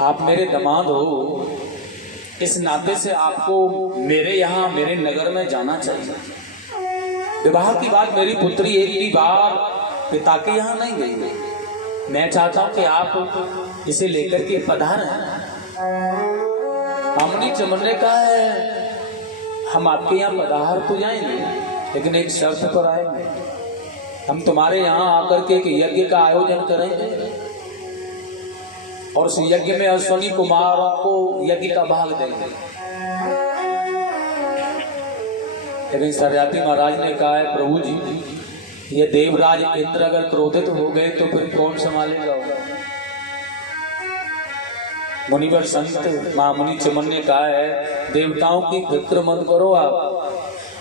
आप मेरे दामाद हो, इस नाते से आपको मेरे यहाँ मेरे नगर में जाना चाहिए। विवाह की बात मेरी पुत्री एक भी बार पिता के यहाँ नहीं गई। मैं चाहता हूँ कि आप इसे लेकर के पधार हैं। मामनी चमन ने कहा है हम आपके यहाँ पधार तो जाएंगे, लेकिन एक शर्त पर आएंगे। हम तुम्हारे यहाँ आकर के एक यज्ञ का आयोजन करेंगे और उस यज्ञ में अश्विनी कुमारों को यज्ञ का भाग देंगे। लेकिन सरियाती महाराज ने कहा है प्रभु जी, ये देवराज इंद्र अगर क्रोधित हो गए तो फिर कौन संभालेगा? मुनिवर संत महामुनि चमन ने कहा है देवताओं की फिक्र मत करो आप,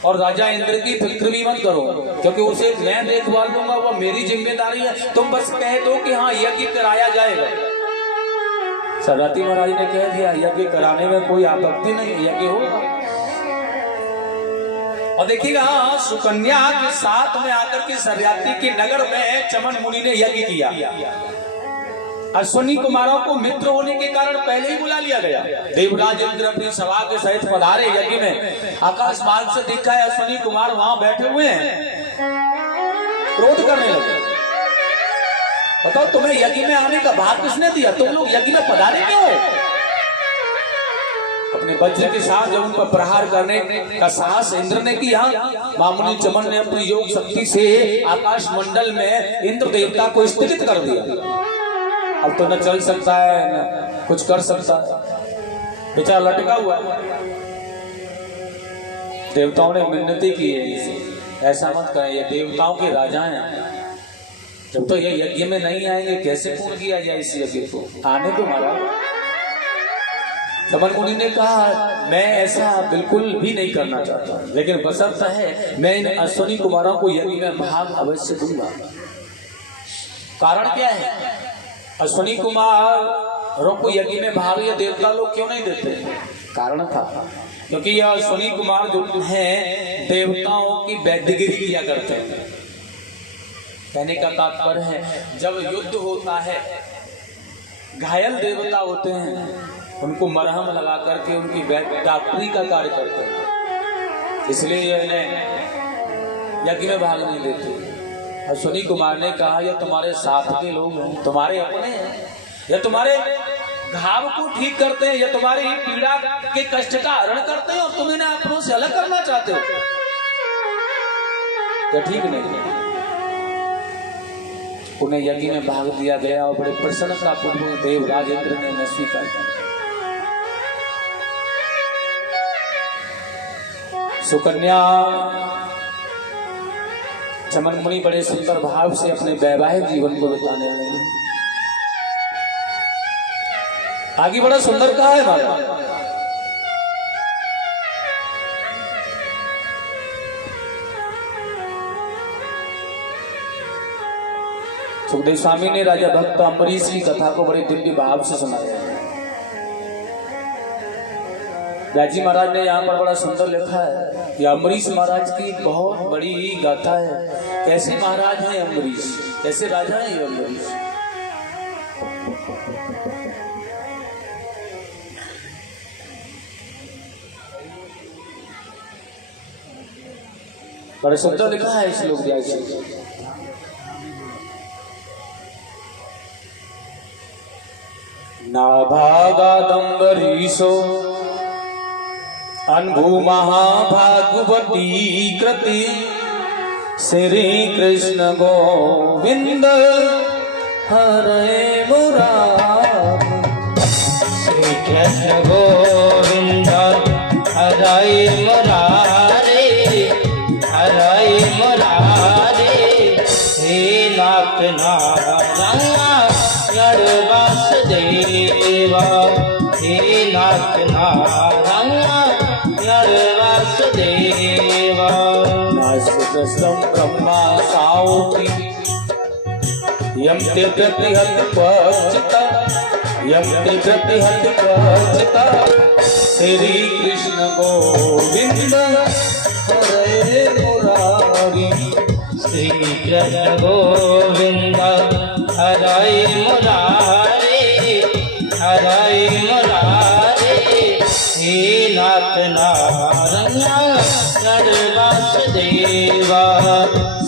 और राजा इंद्र की फिक्र भी मत करो, क्योंकि उसे मैं देखभाल दूंगा, वो मेरी जिम्मेदारी है। तुम बस कह दो कि हाँ यज्ञ कराया जाएगा। सरियाती महाराज ने कह दिया यज्ञ कराने में कोई आपत्ति नहीं, यज्ञ होगा। और देखिएगा सुकन्या के साथ में आकर के सरियाती के नगर में चमन मुनि ने यज्ञ किया। अश्विनी कुमारों को मित्र होने के कारण पहले ही बुला लिया गया। देवराज इंद्र अपनी सभा के सहित पधारे यज्ञ में। आकाश मार्ग से दिखा है अश्विनी कुमार वहां बैठे हुए हैं, क्रोध करने लगे। बताओ तुम्हें यज्ञ में आने का भाग किसने दिया? तुम लोग यज्ञ में पधारे क्यों? अपने वज्र के साथ जब उन पर प्रहार करने का साहस इंद्र ने किया, मामुनि चमन ने अपनी योग शक्ति से आकाश मंडल में इंद्र देवता को स्थित कर दिया। अब तो न चल सकता है न कुछ कर सकता है, बेचारा लटका हुआ है। देवताओं ने मिन्नती की है इसे, ऐसा मत करें, ये देवताओं के राजा हैं। जब तो ये यज्ञ में नहीं आएंगे कैसे पूर्ण किया जाए इस यज्ञ को? आने दो महाराज। चमन मुनि ने कहा मैं ऐसा बिल्कुल भी नहीं करना चाहता, लेकिन बशर्त है मैं इन अश्विनी कुमारों को यज्ञ में भाग अवश्य दूंगा। कारण क्या है? अश्विनी कुमारों को यज्ञ में भाग ये देवता लोग क्यों नहीं देते? कारण था क्योंकि यह अश्विनी कुमार जो हैं देवताओं की वैद्यगिरी किया करते हैं। कहने का तात्पर्य है जब युद्ध होता है घायल देवता होते हैं, उनको मरहम लगा करके उनकी डॉक्टरी का कार्य करते हैं, इसलिए इन्हें यज्ञ में भाग नहीं देते। अश्विनी कुमार ने कहा ये तुम्हारे साथ के लोग हैं, तुम्हारे अपने हैं, ये तुम्हारे घाव को ठीक करते हैं, ये तुम्हारी पीड़ा के कष्ट का हरण करते हैं, और तुम इन्हें अपनों से अलग करना चाहते हो, ये ठीक नहीं। उन्हें यज्ञ में भाग दिया गया और बड़े प्रसन्नता पूर्वक देवराज इंद्र ने उन्हें स्वीकार किया। सुकन्या चमन मुनि बड़े सुंदर भाव से अपने वैवाहिक जीवन को बिताने लगे। आगे बड़ा सुंदर कहा है बाबा। सुखदेव स्वामी ने राजा भक्त अम्बरीश की कथा को बड़े दिव्य भाव से सुनाया। राजी महाराज ने यहाँ पर बड़ा सुंदर लिखा है कि अम्बरीश महाराज की बहुत बड़ी गाथा है। कैसे महाराज हैं अम्बरीश, कैसे राजा हैं ये अम्बरीश। बड़े सुंदर लिखा है इस लोग जैसे। नाभागादम्बरीशो अनुभू महाभागवती कृति श्री कृष्ण गोविंद हरे मुरारी। श्री कृष्ण गोविंद हरे मुरारी, हरे मुरारी। हे नाथ नारायण वासुदेवा, हे नाथ नारायण वासुदेवा। नास्तिकस्तं ब्रह्मा साउति यम ते प्रतिहत पक्षता, यम ते प्रतिहत पक्षता। श्री कृष्ण गोविंद हरे मुरारी। श्री कृष्ण गोविंद हरे मुरारी, हरे नारंगा वासुदेवा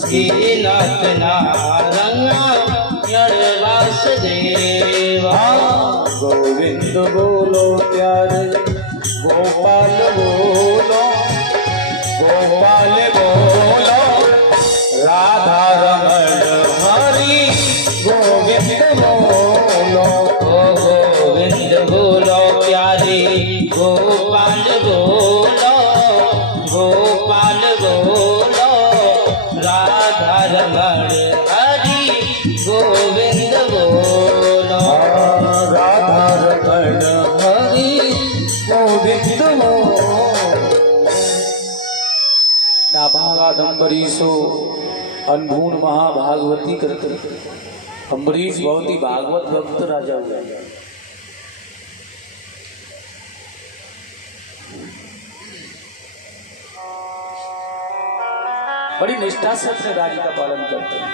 श्रीनाथ नारंगा वासुदेवा। गोविंद बोलो प्यारे गोपाल बोलो, गोपाल बोलो, राधा रमण हरि गोविंद बोलो। गोविंद बोलो प्यारे गोपाल बोलो, गोपाल बोलो, राधा रमण हरि गोविंद बोलो। राधा रमण हरि गोविंद बोलो। नाभागादम्बरीशो अनभून महाभागवती करते। अम्बरीश बहुत ही भागवत भक्त राजा हुआ। बड़ी निष्ठा से अपने राज्य का पालन करते हैं।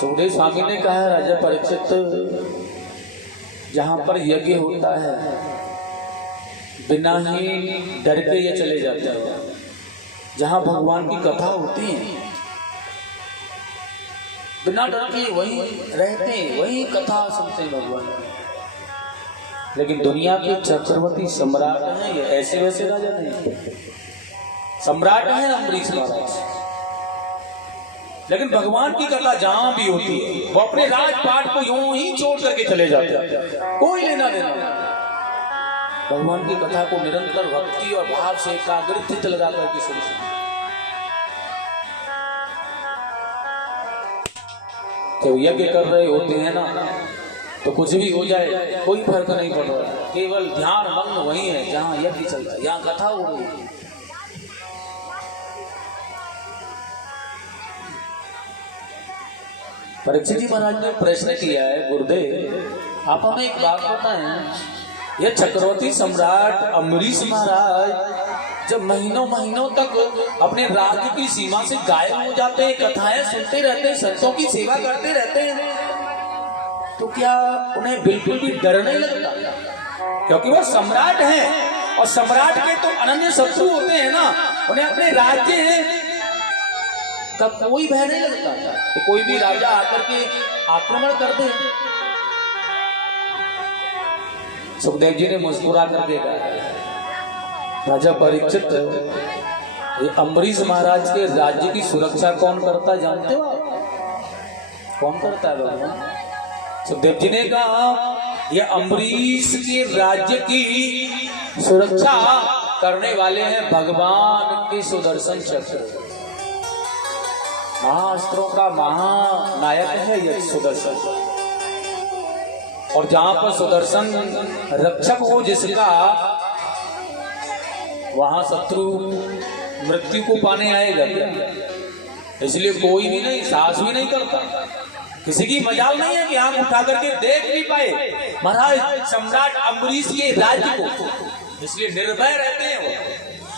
सुखदेव स्वामी ने कहा, राजा परीक्षित, जहां पर यज्ञ होता है बिना ही डर के ये चले जाते हैं। जहां भगवान की कथा होती है बिना डर के वहीं रहते हैं, वहीं कथा सुनते हैं भगवान। लेकिन दुनिया के चक्रवर्ती सम्राट हैं, ये ऐसे वैसे राजा नहीं। सम्राट हैं अम्बरीश महाराज, लेकिन भगवान की कथा जहां भी होती है वो अपने राजपाट को यूं ही छोड़ करके चले जाते हैं, कोई लेना देना। भगवान की कथा को निरंतर भक्ति और भाव से एकाग्रचित्त लगा करके सुनते। जब यज्ञ कर रहे होते हैं ना, तो कुछ भी हो जाए कोई फर्क नहीं पड़ रहा, केवल ध्यान मग्न वही है जहां यज्ञ चल रहा है, यहाँ कथा हो रही है। परीक्षित जी महाराज ने प्रश्न किया है, गुरुदेव आप हमें एक बात बताएं, यह चक्रवर्ती सम्राट अम्बरीश महाराज जब महीनों महीनों तक अपने राज्य की सीमा से गायब हो जाते हैं, कथाएं सुनते रहते हैं, संतों की सेवा करते रहते हैं, तो क्या उन्हें बिल्कुल भी डर नहीं लगता? क्योंकि वो सम्राट हैं और सम्राट के तो अनन्य शत्रु होते हैं ना, उन्हें अपने राज्य का कोई भय नहीं लगता कि कोई भी राजा आकर के आक्रमण कर दे। सुखदेव जी ने मुस्कुरा करके कहा, राजा परीक्षित, ये अम्बरीश महाराज के राज्य की सुरक्षा कौन करता जानते हो आप? कौन करता है भगवान? सुखदेव जी ने कहा, ये अम्बरीश के राज्य की सुरक्षा करने वाले हैं भगवान के सुदर्शन चक्र। महाअस्त्रों का महानायक है ये सुदर्शन। और जहां पर सुदर्शन रक्षक हो जिसका, वहां शत्रु मृत्यु को पाने आएगा। इसलिए कोई भी नहीं, साहस भी नहीं करता, किसी की मजाल नहीं है कि आंख उठा करके देख नहीं पाए महाराज सम्राट अम्बरीश के राज्य को, इसलिए निर्भय रहते हैं वो।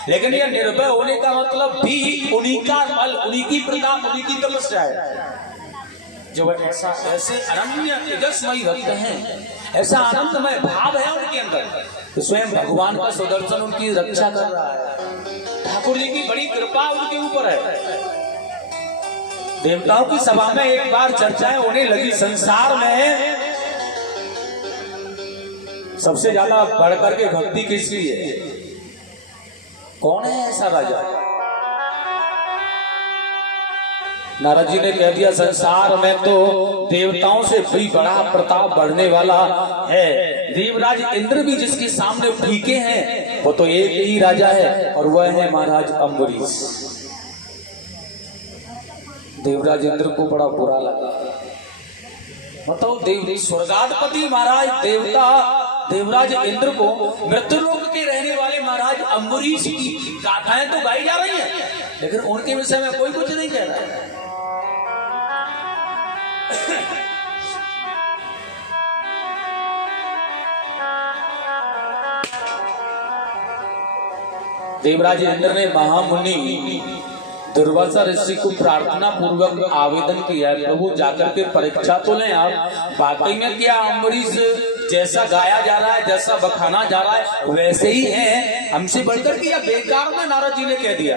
लेकिन यह निर्भय होने का मतलब भी उन्हीं का बल, उन्हीं की प्रताप, उन्हीं की तपस्या है। जो ऐसे अनन्य तेजस्मयी भक्त हैं, ऐसा आनंदमय भाव है उनके अंदर कि स्वयं भगवान का सुदर्शन उनकी रक्षा कर रहा है। ठाकुर जी की बड़ी कृपा उनके ऊपर है। देवताओं की सभा में एक बार चर्चाएं होने लगी, संसार में सबसे ज्यादा बढ़कर के भक्ति किसकी है? कौन है ऐसा राजा? नारद जी ने कह दिया, संसार में तो देवताओं से भी बड़ा प्रताप बढ़ने वाला है। देवराज इंद्र भी जिसके सामने फीके हैं, वो तो एक ही राजा है और वह है महाराज अम्बरीश। देवराज इंद्र को बड़ा बुरा लगा। मतलब स्वर्गाधिपति महाराज देवता देवराज इंद्र को मृत्युलोक के रहने वाले महाराज अम्बरीश की गाथाएं तो गाई जा रही हैं, लेकिन उनके विषय में कोई कुछ नहीं कह रहा है। देवराज इंद्र ने महामुनि दुर्वासा ऋषि को प्रार्थना पूर्वक आवेदन किया, प्रभु जाकर के परीक्षा तो लें आप, वाकई में क्या अम्बरीश जैसा गाया जा रहा है, जैसा बखाना जा रहा है वैसे ही है, हमसे बढ़कर के, या बेकार में नारद जी ने कह दिया।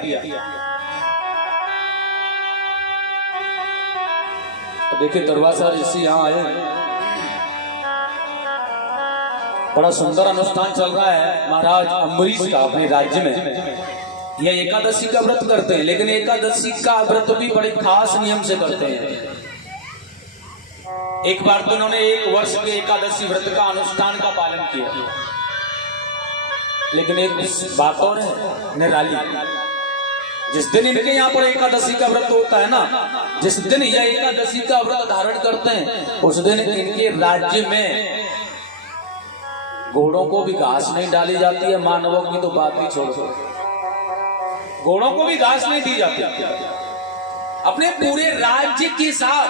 तो देखिए दुर्वासा ऋषि यहाँ आए, बड़ा सुंदर अनुष्ठान चल रहा है महाराज अम्बरीश का अपने राज्य में। यह एकादशी का व्रत करते हैं, लेकिन एकादशी का व्रत भी बड़े खास नियम से करते हैं। एक बार तो उन्होंने 1 वर्ष के एकादशी व्रत का अनुष्ठान का पालन किया, लेकिन एक बात और है निराली, जिस दिन इनके यहाँ पर एकादशी का व्रत होता है ना, जिस दिन यह एकादशी का व्रत धारण करते हैं, उस दिन इनके राज्य में घोड़ों को भी घास नहीं डाली जाती है। मानवों की तो बात ही छोड़ो, घोड़ों को भी घास नहीं दी जाती। अपने पूरे राज्य के साथ,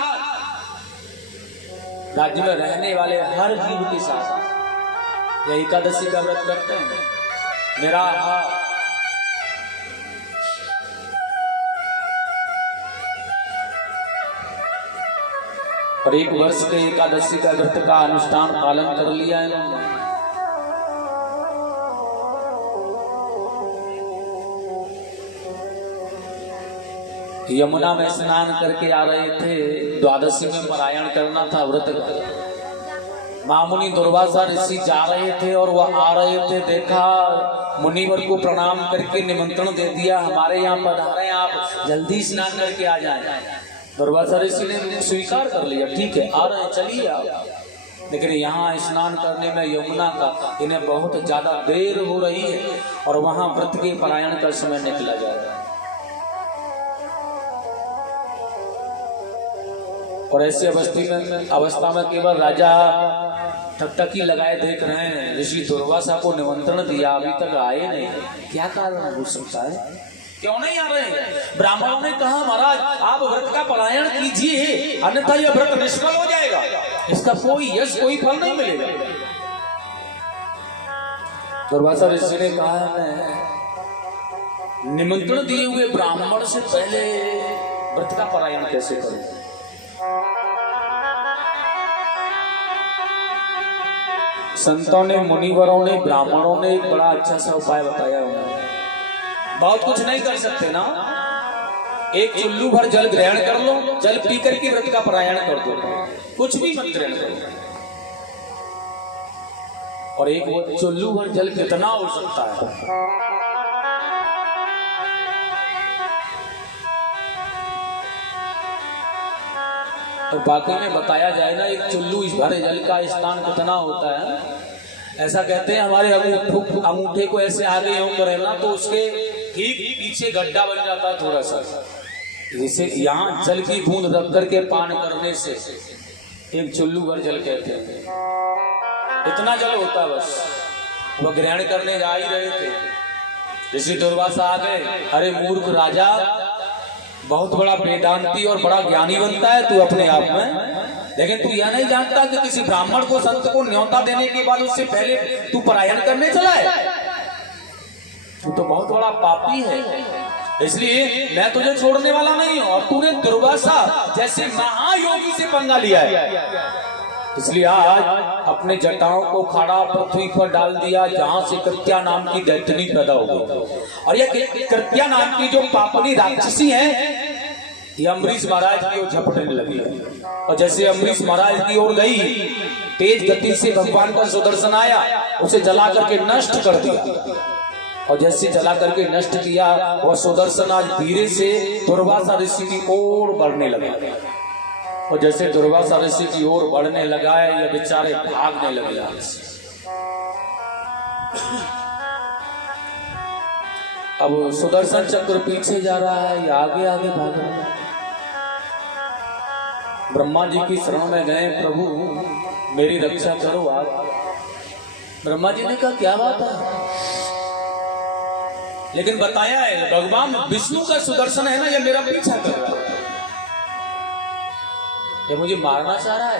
राज्य में रहने वाले हर जीव के साथ यह एकादशी का व्रत करते हैं, निराहार। और 1 वर्ष के एकादशी का व्रत का अनुष्ठान पालन कर लिया इन्होंने। यमुना में स्नान करके आ रहे थे, द्वादशी में पारायण करना था व्रत का। मामुनि दुर्वासा ऋषि जा रहे थे और वह आ रहे थे, देखा मुनिवर को प्रणाम करके निमंत्रण दे दिया, हमारे यहाँ पधारे, आप जल्दी स्नान करके आ जाएं। दुर्वासा ऋषि ने स्वीकार कर लिया, ठीक है आ रहे हैं, चलिए आप। लेकिन यहाँ स्नान करने में यमुना का इन्हें बहुत ज्यादा देर हो रही है और वहां व्रत के पारायण का समय निकला जा रहा है। और ऐसी अवस्था में केवल राजा टकटकी लगाए देख रहे हैं, ऋषि दुर्वासा को निमंत्रण दिया, अभी तक आए नहीं, क्या कारण हो सकता है, क्यों नहीं आ रहे हैं? ब्राह्मणों ने कहा महाराज आप व्रत का पारायण कीजिए, अन्यथा यह व्रत निष्फल हो जाएगा, इसका कोई यश कोई फल नहीं मिलेगा। दुर्वासा ऋषि ने कहा मैं निमंत्रण दिए हुए ब्राह्मण से पहले व्रत का पारायण कैसे करूं? संतों ने, मुनिवरों ने, ब्राह्मणों ने एक बड़ा अच्छा सा उपाय बताया उन्होंने। बहुत कुछ नहीं कर सकते ना, एक चुल्लू भर जल ग्रहण कर लो, जल पीकर के व्रत का पारायण कर दो, कुछ भी मत ग्रहण करो। और एक वो चुल्लू भर जल कितना हो सकता है? और बाकी में बताया जाए ना, एक चुल्लू इस भरे जल का स्थान कितना होता है। ऐसा कहते हैं हमारे अंगूठे को ऐसे आगे यूं करें ना तो उसके ठीक पीछे गड्ढा बन जाता है थोड़ा सा, जिसे यहाँ जल की बूंद रख करके पान करने से एक चुल्लू भर जल कहते हैं। इतना जल होता है बस। वह ग्रहण करने जा ही रहे थे, ऋषि दुर्वासा आ गए, अरे मूर्ख राजा, बहुत बड़ा वेदांती और बड़ा ज्ञानी बनता है तू अपने आप में, लेकिन तू यह नहीं जानता कि किसी ब्राह्मण को, संत को न्योता देने के बाद उससे पहले तू पारायण करने चला है, तू तो बहुत बड़ा पापी है, इसलिए मैं तुझे छोड़ने वाला नहीं हूं। और तूने दुर्वासा जैसे महायोगी से पंगा लिया है, इसलिए आज अपने जटाओं को खड़ा पृथ्वी पर डाल दिया, जहां से कृत्या नाम की दैत्यनी पैदा हो गई। और यह कृत्या नाम की जो पापनी राक्षसी है, ये अम्बरीश महाराज की ओर झपटने लगी। और जैसे अम्बरीश महाराज की ओर गई, तेज गति से भगवान का सुदर्शन आया, उसे जला करके नष्ट कर दिया। और जैसे जला करके नष्ट किया, वह सुदर्शन आज धीरे से दुर्वासा ऋषि की ओर बढ़ने लगा। और जैसे दुर्वासा ऋषि की ओर बढ़ने लगा है, ये बेचारे भागने लगे। अब सुदर्शन चक्र पीछे जा रहा है, या आगे आगे भाग रहा है। ब्रह्मा जी की शरण में गए, प्रभु मेरी रक्षा करो आप। ब्रह्मा जी ने कहा क्या बात है, लेकिन बताया है भगवान विष्णु का सुदर्शन है ना, ये मेरा पीछा कर रहा है, ये मुझे मारना चाह रहा है।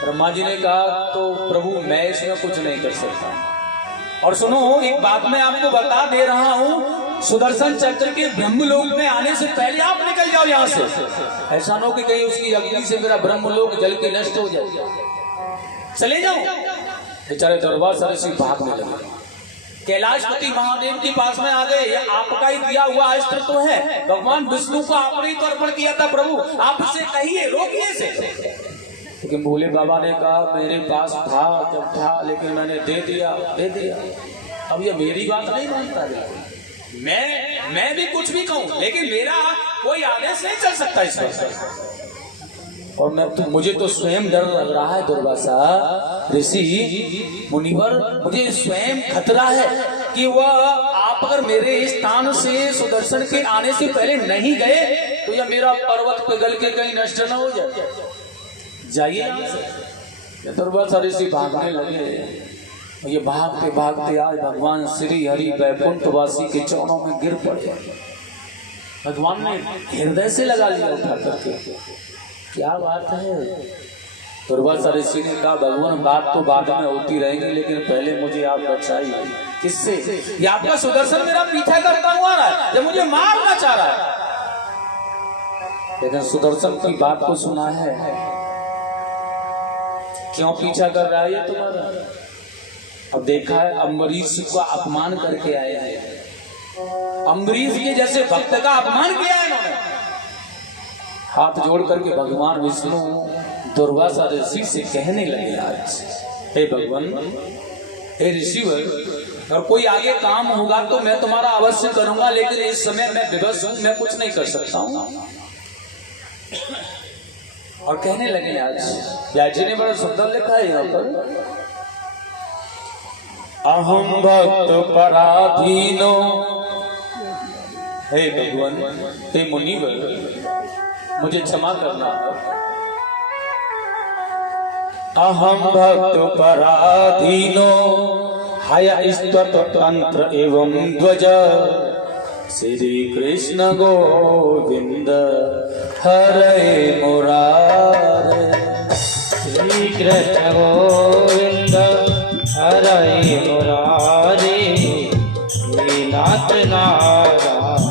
ब्रह्मा जी ने कहा तो प्रभु मैं इसमें कुछ नहीं कर सकता। और सुनो, एक बात मैं आपको बता दे रहा हूं सुदर्शन चक्र के ब्रह्मलोक में आने से पहले आप निकल जाओ यहाँ से। ऐसा न हो कि कहीं उसकी अग्नि से मेरा ब्रह्मलोक जल के नष्ट हो जाए। चले जाओ। बेचारे दुर्वासा ऋषि भागने लगे। कैलाशपति महादेव के पास में आ गए। ये आपका ही दिया हुआ अस्त्र तो है, भगवान विष्णु को आपने ही तो अर्पण किया था प्रभु, आप इसे कहिए, रोकिए से। लेकिन भोले बाबा ने कहा मेरे पास था जब था, लेकिन मैंने दे दिया। अब ये मेरी बात नहीं मानता है। मैं भी कुछ भी कहूं, लेकिन मेरा कोई आदेश नहीं चल सकता इस पर। और मुझे तो स्वयं डर लग रहा है दुर्वासा ऋषि मुनिवर, मुझे स्वयं खतरा है कि वह आप अगर मेरे स्थान से सुदर्शन के आने से पहले नहीं गए तो यह मेरा पर्वत पिघल के कहीं नष्ट न हो जाए। जाइए। दुर्वासा ऋषि भागने लगे। ये भागते भागते आज भगवान श्री हरि वैकुंठवासी के चरणों में गिर पड़े। भगवान ने हृदय से लगा लिया उठा करके। क्या बात है। दुर्वासा ऋषि ने कहा भगवान बात तो बाद में होती रहेगी, लेकिन पहले मुझे आप बचाइए। किससे? ये आपका सुदर्शन मेरा पीछा करता हुआ रहा है, जब मुझे मारना चाह रहा है। लेकिन सुदर्शन की बात को सुना है, क्यों पीछा कर रहा है ये तुम्हारा? अब देखा है अम्बरीश का अपमान करके आए हैं। अम्बरीश के जैसे भक्त का अपमान किया है इन्होंने। हाथ जोड़ करके भगवान विष्णु दुर्वासा ऋषि से कहने लगे आज, हे भगवान, हे ऋषिवर, और कोई आगे काम होगा तो मैं तुम्हारा अवश्य करूंगा, लेकिन इस समय मैं विवश हूं, मैं कुछ नहीं कर सकता हूं। और कहने लगे आज व्यास जी ने बड़ा सुंदर लिखा है यहाँ पर, अहम भक्त पराधीनो, हे भगवान, हे मुनिवर, मुझे क्षमा करना। अहम भक्त पराधीनो हय स्तुत तंत्र एवं ध्वज, श्री कृष्ण गोविंद हरे मुरारे। श्री कृष्ण गोविंद हरे मुरारे, हे नाथ नारायण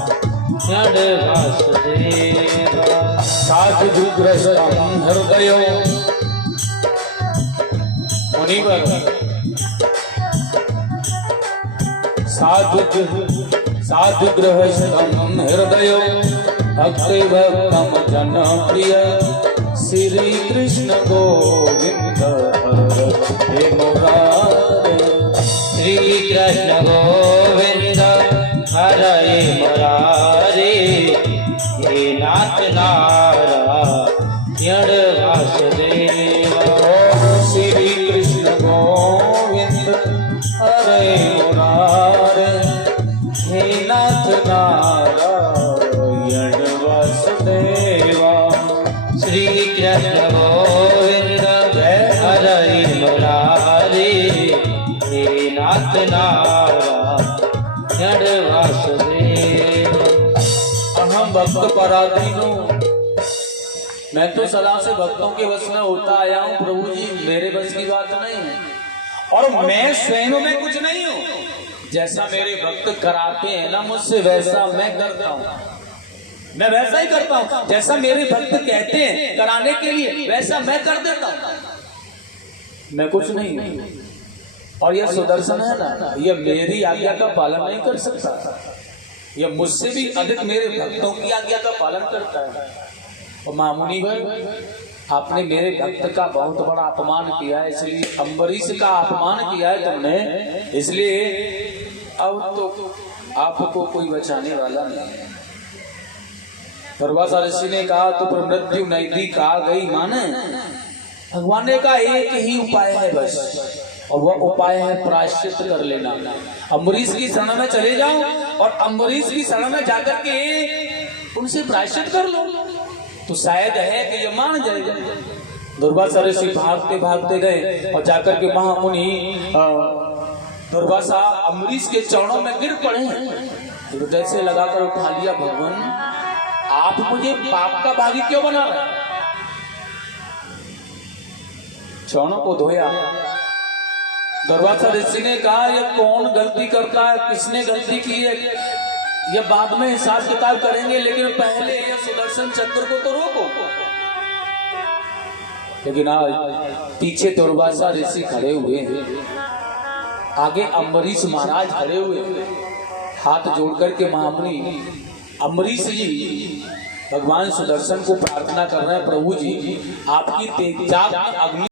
वासुदेवा। साधु ग्रस्तम हृदयो, मुनिवर, साधु गृहस्थम हृदयो भक्ति भक्तम जन प्रिय, श्री कृष्ण गोविंद हरे मुरारे। श्री कृष्ण गोविंद हरे मुरारे, हे नाथ नारायण वासुदेवा। श्री कृष्ण गोविंद हरे मुरारे, हे नाथ नारायण वासुदेवा। श्री कृष्ण गोविंद हरे मुरारे, हे नाथ नारायण वासुदेवा। अहम भक्त पराधीनो, मैं तो सदा से भक्तों के वश में होता आया हूँ प्रभु जी, मेरे बस की बात नहीं है, और मैं स्वयं में कुछ नहीं हूँ। जैसा मेरे भक्त कराते हैं ना मुझसे, वैसा मैं करता हूँ, मैं वैसा ही करता हूँ। जैसा मेरे भक्त कहते हैं कराने के लिए, वैसा मैं कर देता हूँ, मैं कुछ नहीं हूँ। और यह सुदर्शन है ना, यह मेरी आज्ञा का पालन नहीं कर सकता, यह मुझसे भी अधिक मेरे भक्तों की आज्ञा का पालन करता है। और मामुनि भाई, आपने मेरे भक्त का बहुत बड़ा अपमान किया है, इसलिए अम्बरीश का अपमान किया है तुमने, इसलिए अब तो आपको कोई बचाने वाला नहीं है। दुर्वासा ऋषि ने कहा तो पर मृत्यु नजदीक आ गई माने। भगवान ने कहा एक ही उपाय है बस, और वह उपाय है प्रायश्चित कर लेना। अम्बरीश की शरण में चले जाओ और अम्बरीश की शरण में जाकर के उनसे प्रायश्चित कर लो, तो शायद है कि ये मान जाएगा। दुर्वासा ऋषि भागते भागते गए और जाकर के महामुनि दुर्वासा अम्बरीश के चरणों में गिर पड़े। हृदय से लगाकर उठा लिया, भगवान आप मुझे पाप का भागी क्यों बना रहे? चरणों को धोया। दुर्वासा ऋषि ने कहा ये कौन गलती करता है, किसने गलती की है, ये बाद में हिसाब किताब करेंगे, लेकिन पहले ये सुदर्शन चक्र को तो रोको। लेकिन आज पीछे दुर्वासा ऋषि खड़े हुए हैं, आगे अम्बरीश महाराज खड़े हुए हैं, हाथ जोड़ करके महामुनि अम्बरीश जी भगवान सुदर्शन को प्रार्थना कर रहे हैं, प्रभु जी आपकी तेजाब अग्नि